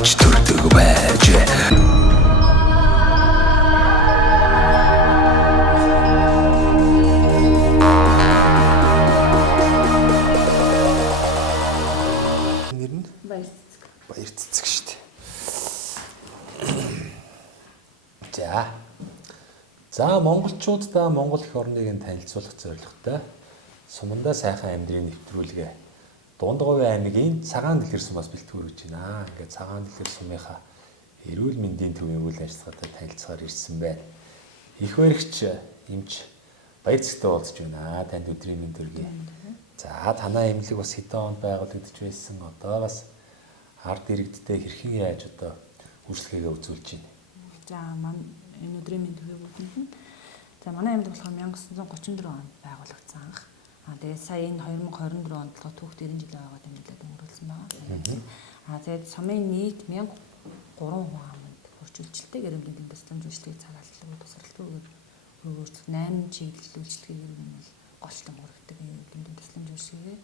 авч төрдөг байж. Нэр нь Баяр цэцэг шүү дээ. За монголчуудаа Монгол эх орныг нь танилцуулах зорилготой сумандаа сайхан амьдрын нэвтрүүлгээ Дундговын аймгийн Цагаан Дэлгэр сумаас бэлтгэж байна. Ингээд Цагаан Дэлгэр сумынхаа эрүүл мэндийн төвийн үйл ажиллагаатай танилцахаар ирсэн байна. Их баригч эмч Баяр цэцэгтэй уулзж байна. Танд өдрийн мэнд төргий. За танаа эмнэлэг бас хэдэн онд байгуулагдж байсан. Одоо бас ард иргэдтэй хэрхэн яаж одоо үйлчлэгээ үзүүлж байна. За энэ өдрийн мэнд төргий бүгд нь. За манай эмнэлэг болохоор 1934 онд байгуулагдсан анх. Тэгээд сая энэ 2024 онд болохоор түүх 90 жил байгаад эмнэлэгт өнгөрүүлсэн байна. Тэгээд сумын нийт 1003 хүн аманд хурцлжилтэй гэрэмлийн тусламж үйлчлэгийг цагааллыг тусралтгүйгээр өгөөж 8 чиглэл үйлчлэгийг ер нь бол голтон хүргэдэг гэрэмлийн тусламж үйлчлэгээ.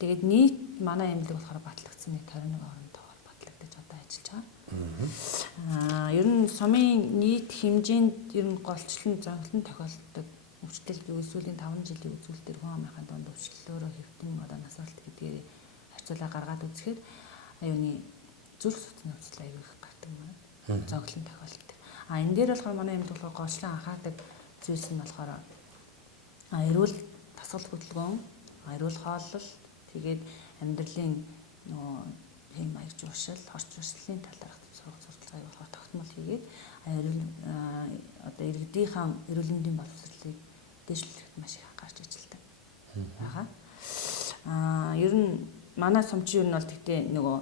Тэгээд нийт манай эмнэлэг болохоор батлагдсан нийт 21 орон тоогоор батлагдаж одоо ажиллаж байгаа. Ер нь сумын нийт хэмжээнд ер нь голчлон зовлон тохиолддог өвчлөл сүүлийн 5 жилийн үзүүлэлтээр хүн амынхаа донд өвчлөлөөрөө хэвтэн одоо насралт гэдгээр харьцуулаа гаргаад үзэхэд аюуны зүрх судасны өвчлөл аюу их гардаг юм байна. Зовлон тохиолддог. Энэ дээр болохоор манай эмнэлэг болохоор голчлон анхаадаг зүйлс нь болохоор эрүүл тасгал хөдөлгөөн, эрүүл хооллол, тэгээд амьдралын нөгөө хэм маяг жуушил, хорч жуулчлалын талаарх сургалт аюул болохоор тогтмол хийгээд одоо иргэдийнхаа эрүүл мэндийн боловсролыг дэвшлэхэд маш их анхаарч ажилладаг байгаа. Ер нь манай сумчин ер нь бол тэгтээ нөгөө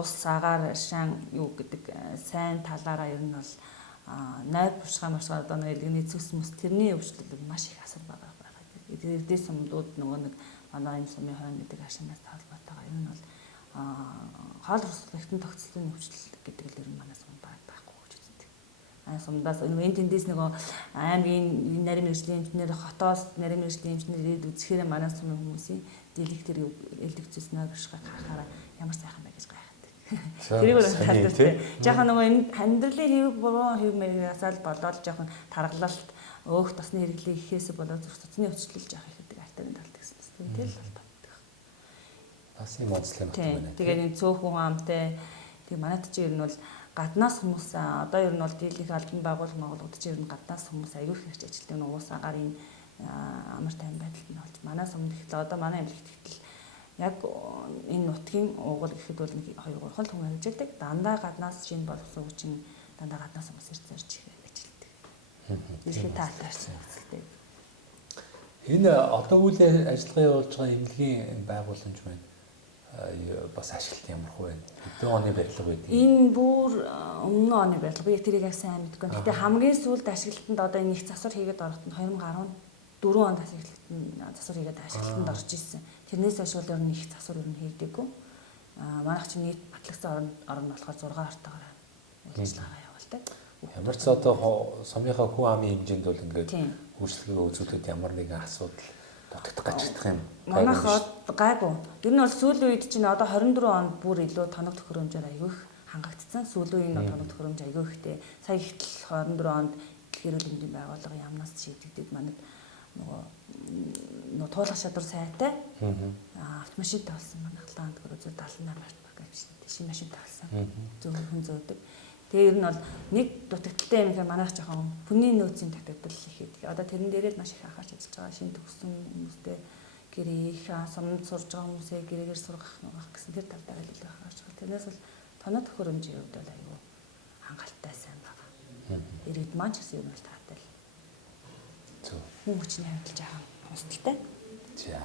ус агаар шан юу гэдэг сайн талаараа ер нь бол найр бушгаа одоо нэг иргэний цэс мэс тэрний өвчлөлөд маш их асар байгаа. Эрдээ сумдууд нөгөө нэг манай энэ сумын хойно гэдэг ашигнаас холбоотойгоо ер нь бол хоол хүнсэлтэн тогтцлын өвчлөл гэдэг л ер нь манай сумд байхгүй гэж үздэг. Сумдаас энэ тэндээс нөгөө аймгийн нарийн мэргэжлийн эмчнэр хотоос нарийн мэргэжлийн эмчнэр ирээд үзэхээр манай сумын хүмүүсийн дэлгэх тэр элдэгцээс нойршгаа харахаараа ямар сайхан байх гэж гайхдаг. Тэрийг бол тайлбарлаа. Жаахан нөгөө энэ амьдралын хэв буруу хэв маягаас л болоод жаахан таргалалт өөх тосны хэрэглээ ихээс болоод зүрх судасны өвчлөл жаах ихэдэг артарын талд гэсэн. Тэгэл холбоотой. Бас юм онцлог юм байна. Тэгээд энэ цөөхөн амтай тэг манайд чи ер нь бол гаднаас хүмүүс одоо ер нь бол дийлэнх албан байгууллагууд чи ер нь гаднаас хүмүүс аягүй их хэрч ажилтдаг нь уус агаар энэ амар тайван байдалд нь болж манай сумд ихтэл одоо манай эмнэлэгт ихтэл яг энэ нутгийн уугуул гэхэд бол 2 3 хүн ажилладаг. Дандаа гаднаас шинэ боловсон хүчин дандаа гаднаас хүмүүс ирж зарж ажилладаг. Ирэх таатаарсан хэвчээ. Энэ одоо үйл ажиллагаа явуулж байгаа эмнэлгийн байгууламж байна. Бас ашиглалт ямар хөө вэ? Хэдэн оны барилга вэ? Энэ бүр өмнө оны барилга. Би тэрийг яг сайн мэдгүй. Гэтэ хамгийн сүүлд ашиглалтанд одоо энэ их засвар хийгээд ороход нь 2014 онд засвар хийгээд ашиглалтанд орж ирсэн. Тэрнээс хойш бол ер нь их засвар ер нь хийдэггүй. Манайх чинь нийт батлагдсан орон нь болохоор 6 ортогоор ажиллагаа явуулдаг. Ямар ч одоо сумынхаа хүн амын хэмжээнд бол ингээд үйлчлэгээ үзүүлэхэд ямар нэгэн асуудал дутагдах гачдах юм. Манайх гайгүй. Ер нь бол сүүлийн үед чинь одоо 24 онд бүр илүү тоног төхөөрөмжөөр аягүй хангагдсан. Сүүлийн үеийн тоног төхөөрөмж аягүй ихтэй. Сая ихтэл 24 онд эрүүл мэндийн байгууллага яамнаас шийдэгдээд манайд нөгөө туулах шадар сайтай автомашинтай болсон манайх ланд крузер 78 багаж шинэ машинтай болсон. Зөвхөн зөөдөг. Тэгээ ер нь бол нэг дутагдaltaй юм гэхээр манайх жоохон хүний нөөцийн дутагдал ихэд. Одоо тэрэн дээрээ маш их анхаарч ажиллаж байгаа. Шинэ төгссөн хүмүүстэй гэрээ их сумд сурж байгаа хүмүүсээ гэрээгээр сургах гэсэн тэр тал дээр илүү анхаарч байгаа. Тэрнээс бол тоноо төхөөрөмжийн хувьд бол аюу хангалттай сайн байгаа. Иргэд маань ч гэсэн ер нь бол таатай л. Зөв. Хүн хүчний хавьдалж байгаа хосталтай. За.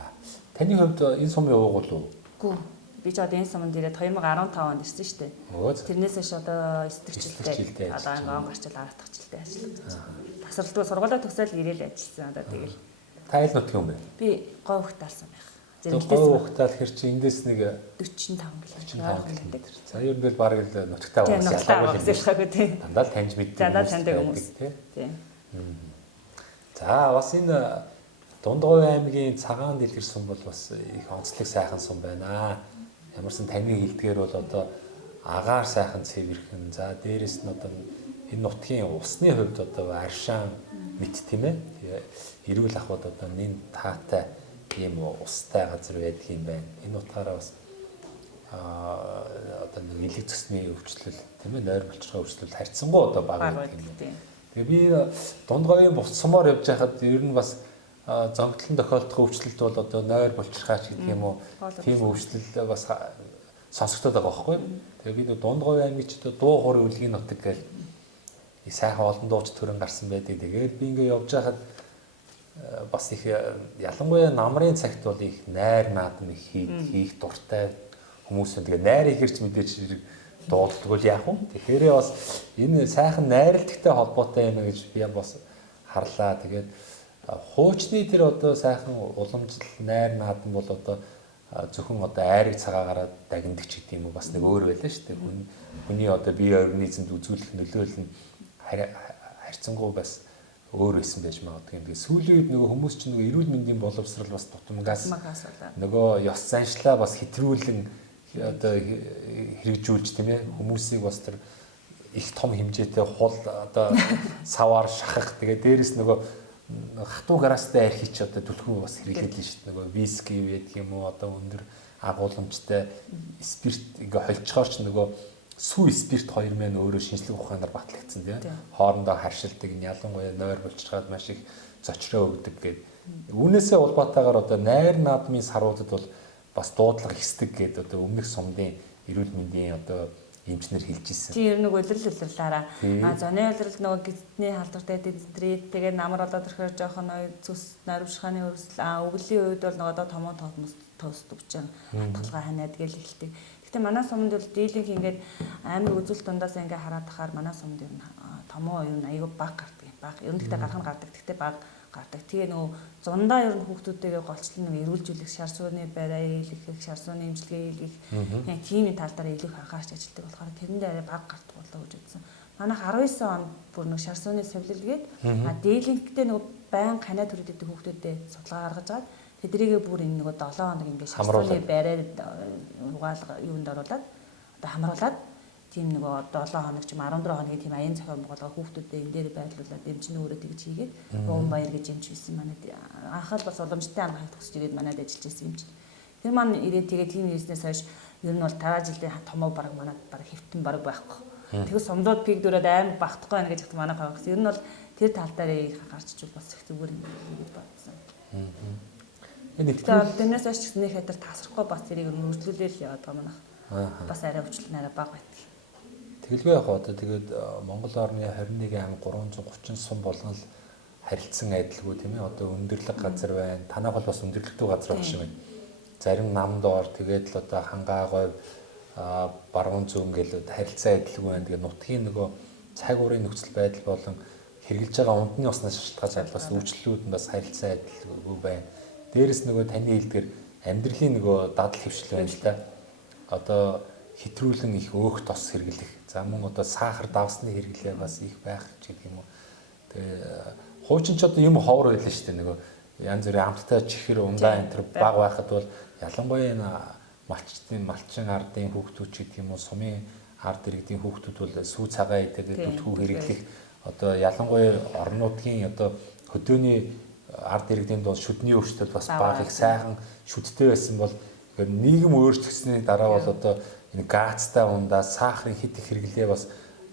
Таны хувьд энэ сумын уугуул уу? Гүү. Би ч одоо энэ суманд ирээд 2015 онд ирсэн шүү дээ. Тэрнээс хойш одоо 9 дэх жилдээ одоо ангон гарчил 10 дахь жилдээ ажиллаж байна. Тасралтгүй сургуулаа төгсөөл ирээл ажилласан одоо тэгэл. Та айл нутгийн хүн бэ? Би говь хтaalсан байх. Говь хтаал хэр чи эндээс нэг 45 км. За ер нь бол баг л нутгтаа уусаалгаагүй тийм. Дандаа таньж мэддэг. Дандаа таньдаг хүмүүс тийм. За бас энэ Дундговын аймгийн Цагаан Дэлгэр сум бол бас их онцлог сайхан сум байна. Ямарсан таны хэлдгээр бол одоо агаар сайхан цэвэрхэн. За дээрэс нь одоо энэ нутгийн усны хувьд одоо аршаан мэт тийм ээ. Тэгээ эрүүл ахуйд одоо нэн таатай ийм устай газар байдаг юм байна. Энэ утгаараа бас одоо нэг элэг цэсний өвчлөл тийм ээ, нойр булчирхай өвчлөл харьцангуй одоо бага байдаг юм байна. Тэгээ би дунд говийн бус сумаар явж байхад ер нь бас зоногдлон тохиолдох өвчлөлт бол одоо нойр булчирхайч гэдэг юм уу, тийм өвчлөл бас сонсогдоод байгаа байхгүй. Тэгээ би дунд говийн аймагт ч дуу хуурын үлгийн нутаг гэж сайхан олон дууч төрөн гарсан байдаг. Тэгээд би ингээ явж байхад бас их ялангуяа намрын цагт бол их найр наадам их хийх дуртай хүмүүс нь. Тэгээ найр ихэрч мэдээч дууддаг бол яах вэ? Тэгэхээр бас энэ сайхан найралттай холбоотой юм гэж би бас харлаа. Тэгээд хуучны тэр одоо сайхан уламжлал найр наадам бол одоо зөвхөн одоо айрыг цагаагаараа дагнадаг ч гэдэг юм уу, бас нэг өөр байлаа шүү дээ. Хүний одоо бие организмд үзүүлэх нөлөөлөл нь харьцангуй бас өөр байсан байж магадгүй. Тэгээ сүүлийн үед нөгөө хүмүүс чинь нөгөө эрүүл мэндийн боловсрал бас тутамгаас нөгөө ёс заншлаа бас хэтрүүлэн одоо хэрэгжүүлж тийм ээ, хүмүүсийг бас тэр их том хэмжээтэй хул одоо саваар шахах. Тэгээ дээрэс нөгөө хатуу гараастай архич одоо түлхүү бас хэрэглээд нь шүү дээ. Нөгөө виски гэдэг юм уу, одоо өндөр агуулмжтай спирт ингээ холцохоор ч нөгөө сүү спирт хоёр мэн өөрөө шинжлэх ухаанаар батлагдсан тийм. Хоорондоо харшилдаг, ялангуяа нойр булчирхайд маш их зочроо өгдөг гэдэг. Үүнээсээ улбаатаагаар одоо найр наадмын саруудад бол бас дуудлага ихсдэг гэдэг одоо өмнөх сумдын эрүүл мэндийн одоо эмчнэр хэлж ирсэн. Чи ер нь улирлаараа зоны улирал нөгөө гидний халдвартай дизентерит тэгээд намар болоод ирэхээр жоохон зүс нарившхааны өрсөл өвлийн үед бол нөгөө томоо тоосдог ч хатгалгаа ханаад гэл эхэлдэг. Гэтэ манай сумд бол дийлэнх ингээд амар үзэл дундаас ингээ хараад тахаар манай сумд ер нь томоо юу аягүй баг гардаг. Баг ер нь гэхдээ гарах нь гардаг. Гэтэ баг гардаг. Тэгээ нөгөө зундаа ер нь хүүхдүүдтэйгээ голчлон нөгөө эрүүлжүүлэх, шар сууны бараа хийлгэх, шар сууны имчилгээ хийлгэх яг тийм тал дээр илүү анхаарч ажилладаг болохоор тэрэндээ арай баг гардаг болоо гэж үзсэн. Манайх 19 он бүр нөгөө шар сууны сувлилгээд дийлэнхтэй нөгөө байн ханаа төрөд идэг хүүхдүүдэд судалгаа гаргаж аваад тэдрийгээ бүр энэ нөгөө 7 хоног ингээ шар сууны бараа угаалга юунд оруулаад одоо хамруулад тийм нөгөө 7 хоног ч юм 14 хоногийн тийм аян зохион байгуулга хүүхдүүдэд энэ дээр байрлуулад эмчнээ өөрөө тэгж хийгээд Ром баяр гэж эмч байсан манайд анхаал бас уламжтай анхаал төгсөж ирээд манайд ажиллаж байсан эмч. Тэр маань ирээд тэгээд тийм хийснээс хойш ер нь бол дараа жилийн томоо бараг манайд бараг хэвтэн бараг байхгүй. Тэгээд сумдууд пиг дөрөд аим багтахгүй байна гэж хэлсэн манай хавьс. Ер нь бол тэр тал дээр гарчиж бас их зүгээр юм гэж бодсон. Тэгээд тэрнээс хойш ч нэг хэтэр тасрахгүй бас тэрийг өргөжлүүлээл яваад байгаа манайх. Бас арай өвчлөл нараа бага байдаг. Тэгэлгүй яг одоо тэгээд Монгол орны 21 аймаг 330 сум болгон л харилцсан адилгүй тийм ээ. Одоо өндөрлөг газар байна. Танайх бол бас өндөрлөгтэй газар байх шиг байна. Зарим намдоор тэгээд л одоо хангаа говь баруун зүүн гэлүүд харилцаа адилгүй байна. Тэгээд нутгийн нөгөө цаг уурын нөхцөл байдал болон хэрглэж байгаа унтны уснаас шалтгаалж бас өвчлөлүүд нь бас харилцаа адилгүй байна. Дээрээс нөгөө таны хэлдгэр амьдралын нөгөө дадал хөвшил байна л да. Одоо хэтрүүлэн их өөх тос хэрглэх. За мөн одоо сахар давсны хэрэглээ бас их байх ч гэдэг юм уу. Тэгээ хуучин ч одоо юм ховор байлаа шүү дээ. Нөгөө янз бүрийн амттай чихэр ундаа энэ төр баг байхад бол ялангуяа энэ малчин ардын хүүхдүүд ч гэдэг юм уу, сумын ард иргэдийн хүүхдүүд бол сүү цагаа идээд түлхүү хэрэглэх одоо ялангуяа орон нутгийн одоо хөдөөний ард иргэдийн дунд шүдний өвчлөл бас баг их сайхан шүдтэй байсан бол нийгэм өөрчлөгдсөний дараа бол одоо энэ гаацтай ундаа сахарын хит их хэрэглээ бас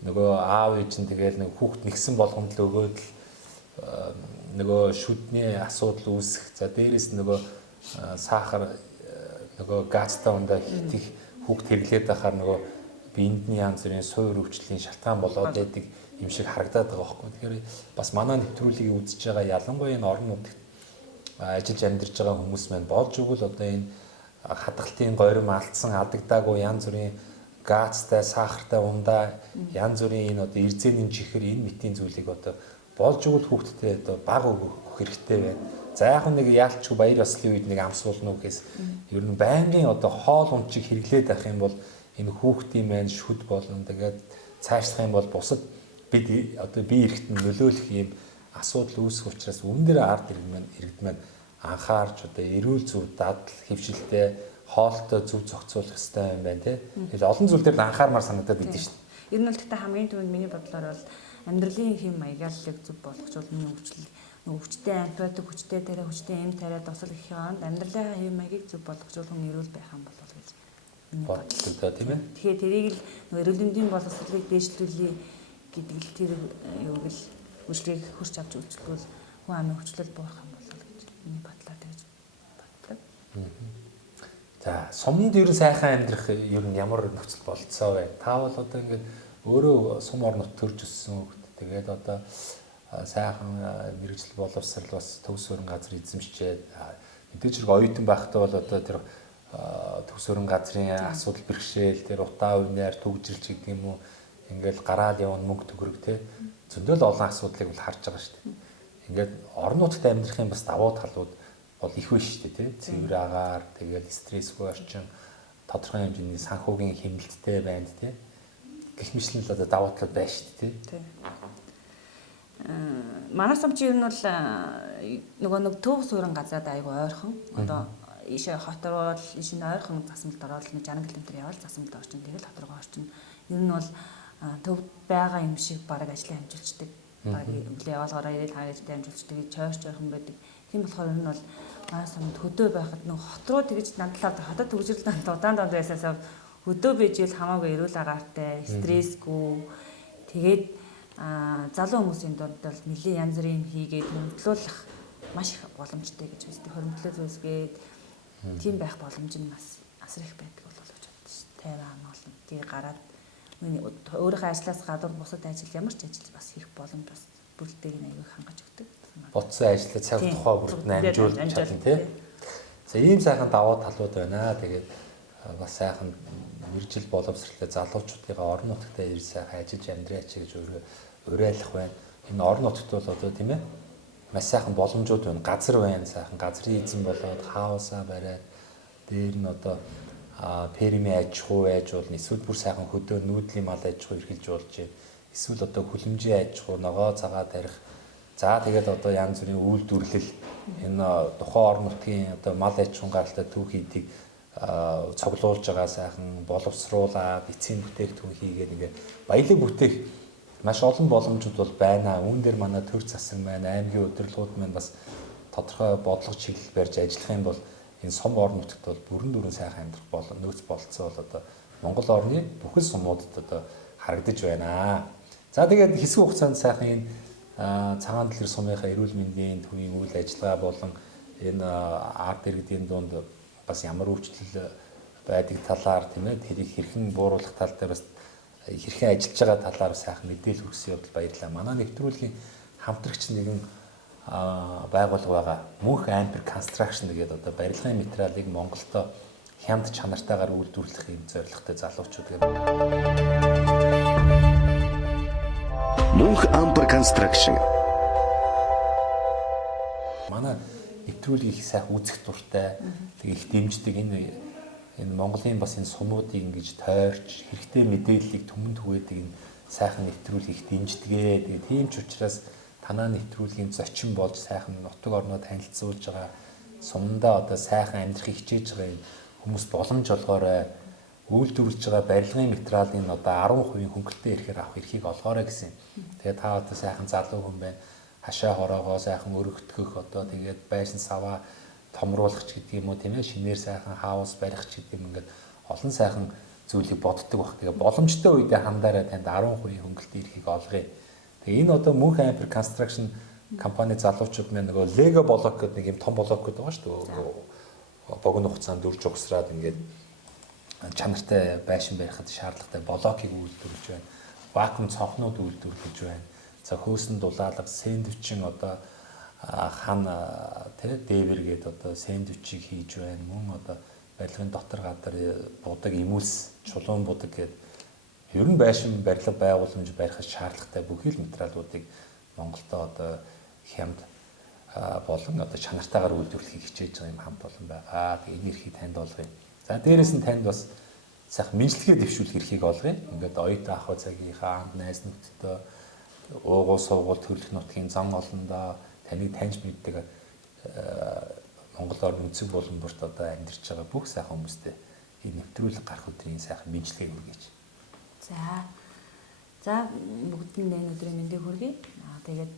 нөгөө аав ээж нь тэгэл нэг хүүхд нэгсэн болгонд л өгөөд нөгөө шүдний асуудал үүсэх. За дээрээс нөгөө сахар нөгөө гаацтай ундаа хит их хүүхд хэрэглээд байхаар нөгөө биендний янз бүрийн суур өвчлөлийн шалтгаан болоод байдаг юм шиг харагдаад байгаа байхгүй. Тэгэхээр бас манай нэвтрүүлгийг үзэж байгаа ялангуяа энэ орон нутагт ажиллаж амьдарч байгаа хүмүүс маань болж өгвөл одоо энэ хадгалтын горим алдсан адагдаагүй янз бүрийн газтай, сахартай ундаа янз бүрийн энэ одоо эрзээний чихэр энэ мэтийн зүйлийг одоо болж өгвөл хүүхдэд одоо баг өгөх хэрэгтэй байна. За яг нэг яалтчгүй баяр ёслолын үед нэг амсуулна уу гэхээс ер нь байнгын одоо хоол ундчиг хэрэглээд байх юм бол энэ хүүхдийн маань шүд болно. Тэгээд цаашлах юм бол бусад бид одоо бие эрэхт нь нөлөөлөх юм асуудал үүсэх учраас өмнөдөр ард иргэд маань анхаарч одоо эрүүл зөв дадал хөвшилтэй хоолтой зөв зохицуулах хэрэгтэй юм байна тий. Тэгэхээр олон зүйл дээр анхаармаар санагдаад идэв шүү дээ. Ер нь бол тэгтээ хамгийн түрүүнд миний бодлоор бол амьдралын хэм маягааллыг зөв болгочулны өвчтэй антибиотик хүчтэй тариа хүчтэй эм тариа досол гэх юм амьдралын хэм маягийг зөв болгочул хүн эрүүл байх юм болов гэж бодлоо тийм ээ. Тэгэхээр тэрийг л эрүүл мэндийн боловсролыг дээшлүүлээ гэдэг л тэр юуг л үйлчлэгийг хурц авч үйлчлвэл хүн амын хүчлэл буурах юм болов гэж миний бодлоо тэгж боддог. За сумд ер нь сайхан амьдрах ер нь ямар нөхцөл болцоо вэ? Та бол одоо ингээд өөрөө сум орнот төрж өссөн хөлт. Тэгээд одоо сайхан мэрэгжил боловсрал бас төгс өрн газар эзэмшчээд мэдээж хэрэг оюутан байхдаа бол одоо тэр төгс өрн газрын асуудал бэрхшээл тэр утаа үнээр төгжрэлч гэдэг юм уу ингээд гараад явна мөнгө төгрөг те зөндөл олон асуудлыг бол харж байгаа шүү дээ. Ингээд орон нутагт амьдрахын бас давуу талууд бол их байна шүү дээ тий. Цэвэр агаар тэгээд стрессгүй орчин тодорхой хэмжээний санхүүгийн хэмнэлттэй байна тий. Гэх мэтлэн л одоо давуу тал байна шүү дээ тий. Манай сум чи ер нь бол нөгөө нэг төв суурин газраад айгу ойрхон одоо ийшээ хот руу л ийш нь ойрхон засмалд ороод 60 км явал засмалд орчин тэгэл хот руу орчин. Ер нь бол төвд байгаа юм шиг бараг ажлаа хамжуулцдаг. Бараг өглөө яваалгаараа ирээд хаагаж дамжуулцдаг. Чойрч ойрхон байдаг. Тийм болохоор ер нь бол манай сумд хөдөө байхад нөгөө хот руу тэгж нандлаад хотод төгжрөл удаан байсаасаа хөдөө бийжэл хамаагүй эрүүл агаартай, стрессгүй. Тэгээд залуу хүмүүсийн дунд бол нэлийн янз бүрийн хийгээд хөндлүүлэх маш их боломжтой гэж үздэг. Хөрөнгөлөө зөөсгээд тийм байх боломж нь бас асар их байдаг болов гэж боддог шүү дээ. Тайван амгалан тий гараад өөрийнхөө ажлаас гадуур бусад ажил ямар ч ажил бас хийх боломж бас бүрддэг нь аягүй хангаж өгдөг. Бодсон ажлаа цаг тухай бүрд амжуулж чадна тий. За ийм сайхан даваа талууд байна. Тэгээд бас сайхан мэрэгжил боловсролтой залуучуудыгаа орон нутагтаа ирж сайхан ажиллаж амьдраач гэж уриалах байна. Энэ орон нутагт бол одоо тийм ээ маш сайхан боломжууд байна. Газар байна. Сайхан газрын эзэн болоод хаусаа бариад дээр нь одоо перми аж ахуй байж болно. Эсвэл бүр сайхан хөдөө нүүдлийн мал аж ахуй эрхэлж болж байна. Эсвэл одоо хүлэмжийн аж ахуй ногоо цагаа тарих. За тэгээд одоо янз бүрийн үйлдвэрлэл энэ тухайн орон нутгийн одоо мал аж ахуйн гаралтай түүхийдийг цуглуулж байгаа сайхан боловсруулаад эцсийн бүтээгдэхүүн хийгээд ингээ баялаг бүтээх маш олон боломжууд бол байна. Үүн дээр манай төр засаг маань аймгийн удирдлагууд маань бас тодорхой бодлого чиглэл барьж ажиллах юм бол энэ сум орон нутагт бол бүрэн дүрэн сайхан амьдрах нөөц болцоо бол одоо Монгол орны бүхэл сумуудад одоо харагдаж байна. За тэгээд хэсэг хугацаанд сайхан энэ цагаан дэлгэр сумынхаа эрүүл мэндийн төвийн үйл ажиллагаа болон энэ арт иргэдийн дунд бас ямар өвчлөл байдаг талаар тийм ээ тэрийг хэрхэн бууруулах тал дээр бас хэрхэн ажиллаж байгаа талаар сайхан мэдээлэл өгсөн явдал баярлалаа. Манай нэвтрүүлгийн хамтрагч нэгэн байгууллага байгаа. Мөнх Ампер Construction гэдэг одоо барилгын материалыг Монголдо хямд чанартайгаар үйлдвэрлэх юм зорилготой залуучууд гэдэг. Мөнх Ампер Construction. Манай нэвтрүүлгийг их сайхан үзэх дуртай, их дэмждэг энэ Монголын бас энэ сумуудыг ингэж тойрч хэрэгтэй мэдээллийг түмэн түгээдэг энэ сайхан нэвтрүүлгийг дэмждэгэ. Тэгээ тийм ч учраас танаа нэвтрүүлгийн зочин болж сайхан нутаг орноо танилцуулж байгаа сумдаа одоо сайхан амьдрахыг хичээж байгаа хүмүүс боломж олгоорой. Үйлдвэрлэж байгаа барилгын материалын одоо 10% хөнгөлөлтөд ирэхээр авах эрхийг олгоорой гэсэн. Тэгээ та одоо сайхан залуу хүн байна. Хашаа хороогоо сайхан өргөтгөх одоо тэгээд байшин саваа томруулах ч гэдэг юм уу тийм ээ шинээр сайхан хаус барих ч гэдэг юм ингээд олон сайхан зүйлийг боддог баг. Тэгээ боломжтой үедээ хандаараа танд 10% хөнгөлөлтөд ирэхийг олгоё. Тэгээ энэ одоо Мөнх Ампер Construction компани залуучууд маань нөгөө Lego блок гэдэг нэг юм том блок гэдэг байгаа шүү дээ. Богино хугацаанд үрж угсраад ингээд чанартай байшин барихад шаардлагатай блокийг үйлдвэрлэж байна. Вакуум цонхнууд үйлдвэрлэж байна. За хөөсөн дулаалга сэндвичин одоо хан тэ дээвэр гээд одоо сэндвичийг хийж байна. Мөн одоо барилгын дотор гадар будаг имүүлс чулуун будаг гээд ер нь байшин барилга байгууламж барихад шаардлагатай бүхий л материалуудыг Монголдо одоо хямд болон одоо чанартайгаар үйлдвэрлэхийг хичээж байгаа юм хамт олон байгаа. Тэгээ энэ эрхийг танд олгоё. За дээрэс нь танд бас сайхан мэдлэгээ дэвшүүлэх эрхийг олгоё. Ингээд оюутан ах цагийнхаа анд найз нөхдөдөө уугуул суугуул төрөлх нутгийн зам олондоо таныг таньж мэддэг Монголоор үнцэг боломжтой одоо амьдарч байгаа бүх сайхан хүмүүстэй энэ нэвтрүүлэг гарах өдрийн сайхан бичлэгийг хүргэж. За бүгдэнд энэ өдрийн мэндийг хүргэе. Тэгээд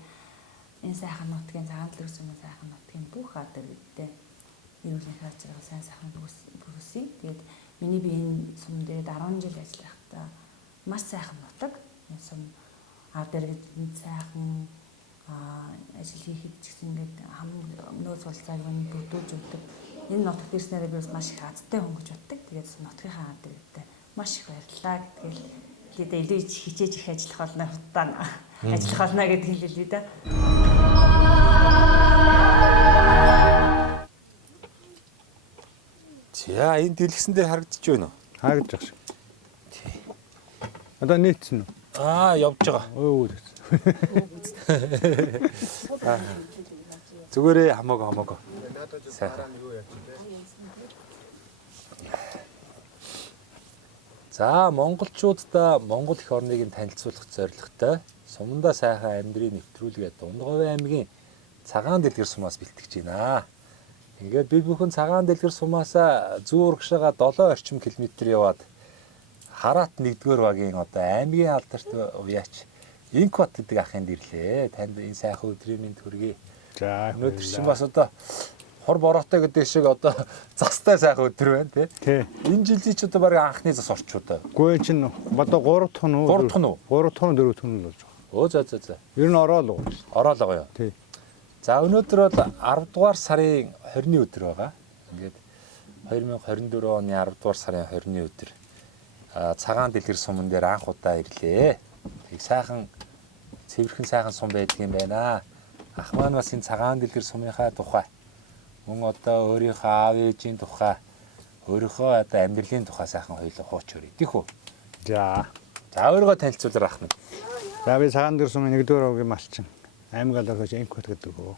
энэ сайхан нутгийн цагаан дэлгэрсэн сайхан нутгийн бүх ард иргэдтэй эрүүл мэндийн харцаг сайн сайхан бүрсэе. Тэгээд миний би энэ сум дээр 10 жил ажиллахдаа маш сайхан нутаг. Энэ сум ард иргэдэнд сайхан ажил хийхэд ч гэсэн ингээд нөөц болцааг минь бүрдүүлж өгдөг. Энэ нутагт ирснээр би бас маш их азтай хүн гэж боддог. Тэгээд нутгийнхаа ард иргэдтэй маш их баярлалаа гэдгээл хэлээд илүү хичээж их ажиллах болно хутаа ажиллах болно гэдгийг хэлээ да. За энэ дэлгэсэн дээр харагдаж байна уу? Харагдаж байгаа шүү. Тий. Одоо нийцсэн үү? Явж байгаа. Өө. Зүгээрээ хамаагүй. За монголчуудаа Монгол эх орныг нь танилцуулах зорилготой Сумдаа сайхан амьдрын нэвтрүүлгээ Дундговын аймгийн Цагаан дэлгэр сумаас бэлтгэж байна. Ингээд бид бүхэн Цагаан дэлгэр сумаасаа зүүн урагшаага 7 орчим километр яваад Хараат 1-р багийн одоо аймгийн алдарт уяач Инкбат гэдэг ахынд ирлээ. Танд энэ сайхан өдрийн мэнд хүргэе. За өнөөдөр чинь бас одоо хор бороотой гэдэг шиг одоо застай сайхан өдөр байна тий. Энэ жилийн ч одоо баг анхны зас орчуудаа. Гүн чинь одоо 3 тонн уу? 3 тонн уу? 3 тонн 4 тонн л болж байгаа. Өө за. Ер нь ороод уу? Ороод байгаа юу? Тий. За өнөөдөр бол 10 дугаар сарын 20-ны өдөр байгаа. Ингээд 2024 оны 10 дугаар сарын 20-ны өдөр Цагаан дэлгэр суман дээр анх удаа ирлээ. Тэг сайхан цэвэрхэн сайхан сум байдгийн байна. Ах маань бас энэ Цагаан дэлгэр сумынхаа тухай мөн одоо өөрийнхөө аав ээжийн тухай өөрийнхөө одоо амьдралын тухай сайхан хоёулаа хууч өрөө. Идэх үү? За өөрийгөө танилцуулъя ах минь. За би Цагаан дэлгэр сумын 1-р багийн малчин. Аймаг алдархаж Инкбат гэдэг үү.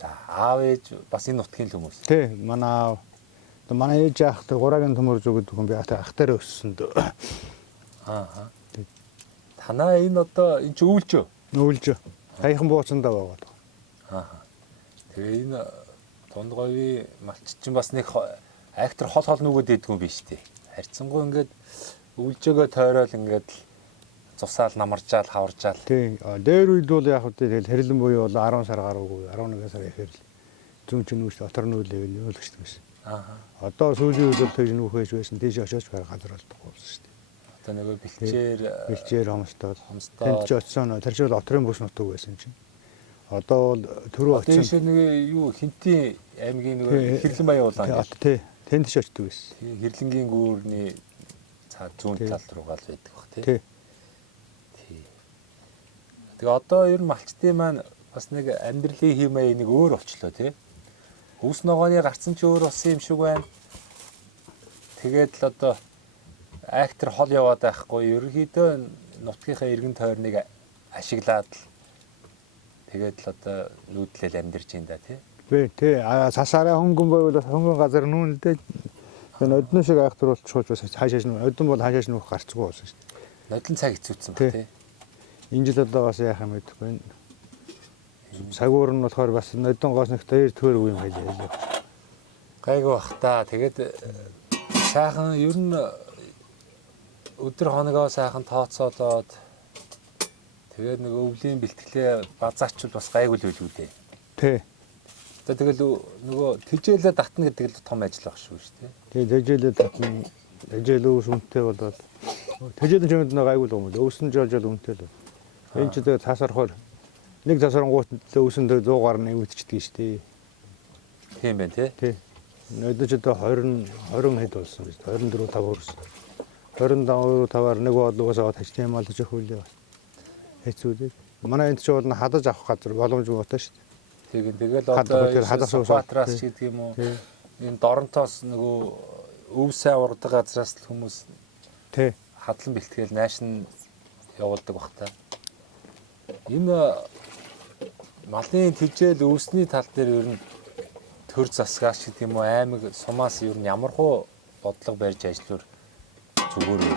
За аав ээж бас энэ нутгийн л хүмүүс. Тий, манай ээж ах 3-гийн төмөрж өгдөг хүн би ахтараа өссөн дөө. Танаа энэ одоо энэ ч өвлжөө. Өвлжөө. Саяхан бууцандаа байгаа. Тэгээ энэ Дундговын малч чинь бас нэг актер хол нүгүүд идэх юм биш тий. Харьцангуй ингээд өвлжөөгөө тойрол ингээд цусаал намаржаал хаваржаал. Тий. Дээр үед бол яг тэгэл хэрэлэн буюу бол 10 сар гаруугүй 11 сар ихээр л зүүн чинь үүш дотор нүүлээ нүүлгчдэг байсан. Одоо сүүлийн үед бол тэгж нүүхэж байсан. Тийш очиж байгаа газар болдохгүй болсон шүү дээ. Одоо нөгөө бэлчээр хомстоод тэнд ч очсон. Тэр чинь бол отрын бүс нутаг байсан чинь. Одоо бол төрөө очсон. Тийш нөгөө юу Хинтийн аймгийн нөгөө Хэрлэн баян улаан. Тий. Тэнд ч очдөг байсан. Хэрлэнгийн гүүрний цаа зүүн тал руугаа л байдаг бах тий. Тэгээ одоо ер нь малчтын маань бас нэг амьдралын хэв маяг нэг өөр болчлоо тий. Өвс ногооны гарцсан ч өөр болсон юм шиг байна. Тэгээд л одоо актер хол яваад байхгүй ерөнхийдөө нутгийнхаа эргэн тойрныг ашиглаад л тэгээд л одоо нүүдлэл амьдарч юм да тий. Тий. Сасаараа хөнгөн байвал хөнгөн газар нүүнэлдээ нодны шиг актер болчихвол бас хаашааш нь одон бол хаашааш нүүх гарцгүй болсон шүү дээ. Нодлон цаг хэцүүцсэн ба тий. Энэ жил одоо бас яах юм бэ? Цагуур нь болохоор бас нодон гоос нэг 2 төгрөг юм байлээ. Гайгүй бах та. Тэгээд сайхан ер нь өдөр хоногоо сайхан тооцоолоод тэгээд нэг өвлийн бэлтгэлээ базаачвал бас гайгүй л байлгүй дээ. Тий. Тэгэл нөгөө тэжээлээ татна гэдэг л том ажил баг шүү дээ. Тэгээд тэжээлээ татна. Тэжээл өвс үнэтэй болоод тэжээлийн чимэд нэг гайгүй л юм л өвсөн жолж үнэтэй л. Энэ ч тэгээд тасархаар нэг засарангуут өвсөндөө 100 гаруй нэмэгдчихдэг шүү дээ. Тийм байна тий. Тий. Нөдөж одоо 20 хэд болсон биз. 24 5 хүрсэн. 25-аар нэг бодлогоос аваад хажтын юм алж өгөөлээ. Хэцүү дээ. Манай энд ч бол хадаж авах газар боломжгүй байна шүү дээ. Тэгэл одоо Батраас гэдэг юм уу? Энэ Доронтоос нөгөө өвсөө ургадаг газраас л хүмүүс тий хадлан бэлтгэл наашин явуулдаг бах та. Энэ малын тэжээл өвсний тал дээр ер нь төр засгаач гэдэг юм уу аймаг сумаас ер нь ямархуу бодлого барьж ажиллавар зүгээр үү?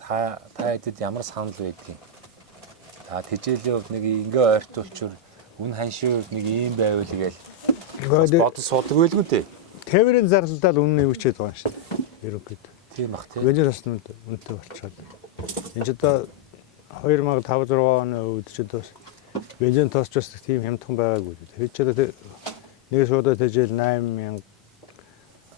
Та хэдэд ямар санал байдгийг? Та тэжээлийн хувьд нэг ингээ ойртуулчвар Үн ханшуу нэг ийм байвал гээл Ингээд бодож суудаг байлгүй дээ. тээврийн зарлалдаа үнэн өвчээд байгаа юм шүү дээ. Ерөнхийдөө. Тийм бах тий. Бензин тос үнэтэй болчиход. Энд ч одоо 2005 6 оны үед ч одоо бензин тос ч бас тийм хямдхан байгаагүй. Хэд ч одоо нэг шуудаа тэжээл 8000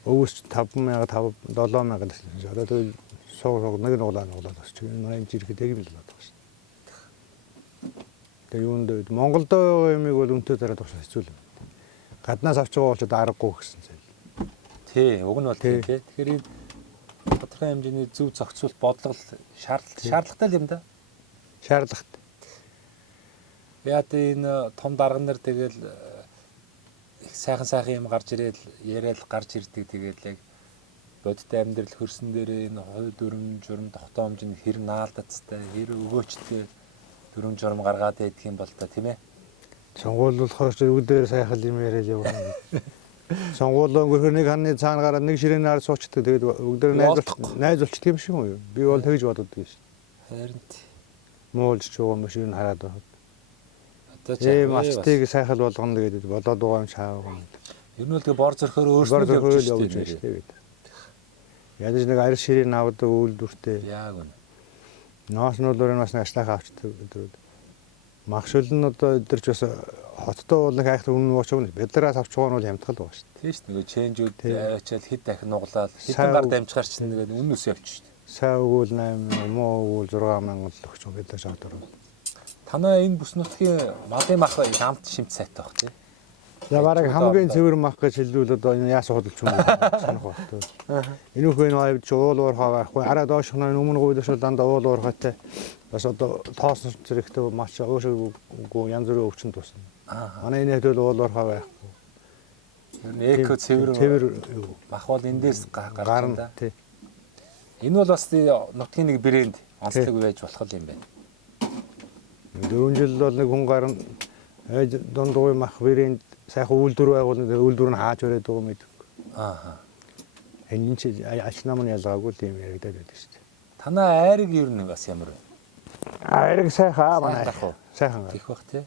өвс 5000 7000 гэсэн. Одоо тэр сууг нэг нуулаа тосч. Манай энэ жиргээ дэг юм л болоод байгаа шүү дээ. Тэгээ юунд үед Монголд байгаа юмыг бол үнэтэй дараад багш хэцүү л. Гаднаас авч байгаа бол ч одоо аргагүй гэсэн зүйл. Тий, уг нь бол тий. Тэгэхээр энэ тодорхой хэмжээний зөв зохицуулт бодлого шаардлагатай юм да. Шаардлагатай. Яа энэ том дарга нар тэгэл их сайхан юм гарч ирээд яриад гарч ирдэг тэгээд яг бодит амьдрал хөрсөн дээр энэ хой дүрм журм тогтоомж нь хэр наалдацтай хэр өгөөчтэй дүрм журм гаргаад байдаг юм бол та тийм ээ. Сонгуул болохоор ч өгдөр сайхан юм яриад явна. Сонгуулаа өнгөрөх нэг ханы цаана гараад нэг ширээн ар суучдаг. Тэгээд өгдөр найз болчтой юм шиг үү? Би бол тэгж бодод гэж. Харин тий. Муулж байгаа юм шиг хараад байна. Одоо ч мастыг сайхан болгоно гэдэг болоод байгаа юм шаав. Ер нь л бор зөрхөөр өөрсдөө явж байна гэдэг. Ядаж нэг арь ширээн авдаг үйлдвэртэй. Яг үнэ. Ноос нуулуурын бас нэг ашлахаа авчдаг өдрүүд. Магшил нь одоо өдөрч бас хоттой бол нэг айхтар үнэн ууч өгнө. Бэлдраас авч байгаа нь бол хямдхал байгаа шүү дээ. Тийм шүү. Нөгөө чэнжүүд аваачаал хэд дахин нуглаад хэдэн гар дамжихаар ч тэгээд үнэн ус явчих шүү дээ. Сайн өгөөл 8 муу өгөөл 6000 л өгч бэлдэж аваад. Танаа энэ бүс нутгийн малын мах хамт шимт сайтай баг тий. За бараг хамгийн цэвэр мах гэж хэлбэл одоо энэ яас худалч юм санах байна. Энэ үхэн авд уул уурхаа байхгүй. Араа доош хоноо өмнө гуйлш дандаа уул уурхаатай. Бас одоо тоос зэрэгтэй мач уушгүй янз бүрийн өвчин тусна. Манай энэ хэдэл уул уурхаа байхгүй. Ер нь эко цэвэр мах бол эндээс гарна да. Тий. Энэ бол бас нутгийн нэг брэнд онцлог байж болох юм байна. 4 жил бол нэг хүн гарна дундуур мах брэнд сайхан үйлдвэр байгуулна үйлдвэр нь хааж өрөөд байгаа мэд. Аа. Энэ ч ач намын ялгаагүй юм яригдаад байдаг шүү дээ. Танаа айрыг ер нь бас ямар вэ? Айрыг сайхан манай. Сайхан. Их бах тий.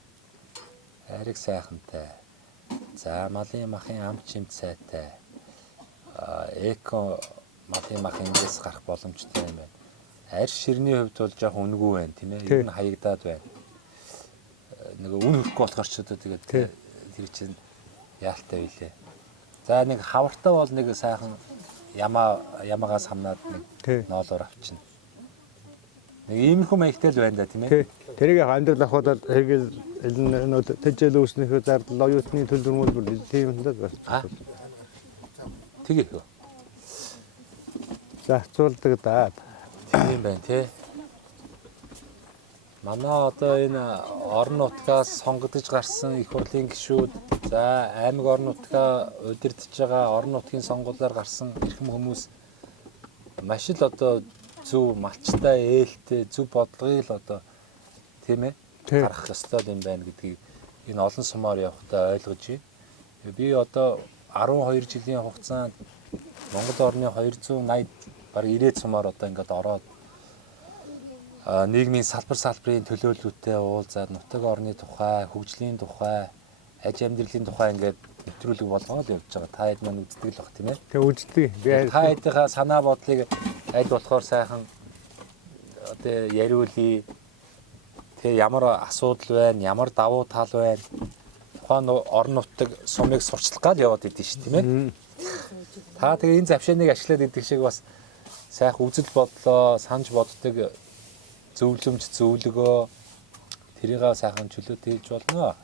Айрыг сайхантай. За малын махын амт чимт сайтай. Эко малын мах эндээс гарах боломжтой юм байна. Арь ширний хувьд бол жоохон үнэгүй байна тийм ээ. Ер нь хаягдаад байна. Нэг үн хөрөхгүй болохоор ч одоо тэгээд тэр чинь яалтай байлээ. За нэг хавартаа бол нэг сайхан ямаагаас хамнаад нэг ноолоор авчина. Нэг иймэрхүү маягтай л байна да тийм ээ. Тэрийг амьдрал авахудаа хэрэг тэжээл үүснийхээ зардал оюутны төлөвлөмөл тийм юм даа. Тэгээ хөө. Зохицуулдаг да. Тийм байна тий. Манай одоо энэ орон нутгаас сонгогдож гарсан их хурлын гишүүд за аймаг орон нутгаа удирдах байгаа орон нутгийн сонгуулиар гарсан эрхэм хүмүүс маш л одоо зөв малчтай ээлтэй зөв бодлогыг л одоо тийм ээ гаргах ёстой юм байна гэдгийг энэ олон сумаар явахдаа ойлгож байна. Би одоо 12 жилийн хугацаанд Монгол орны 280 баг 90 сумаар одоо ингээд ороод нийгмийн салбарын төлөөллөттэй уулзаад нутаг орны тухай, хөгжлийн тухай, аж амьдралын тухай ингээд нэвтрүүлэг болгоод явж байгаа. Та хэд маань үздэг л баг тийм ээ. Тэг үздэг. Би та хэдийнхаа санаа бодлыг аль болохоор сайхан одоо яриулъя. Тэг ямар асуудал байна, ямар давуу тал байна. Тухайн орон нутаг сумыг сурчлах гал яваад идэв шүү тийм ээ. Та тэгээ энэ завшааныг ашиглаад идэх шиг бас сайхан үзэл бодлоо, санаж боддог зөвлөмж зөвлөгөө тэрийг сайхан чөлөөтэй хийж болно.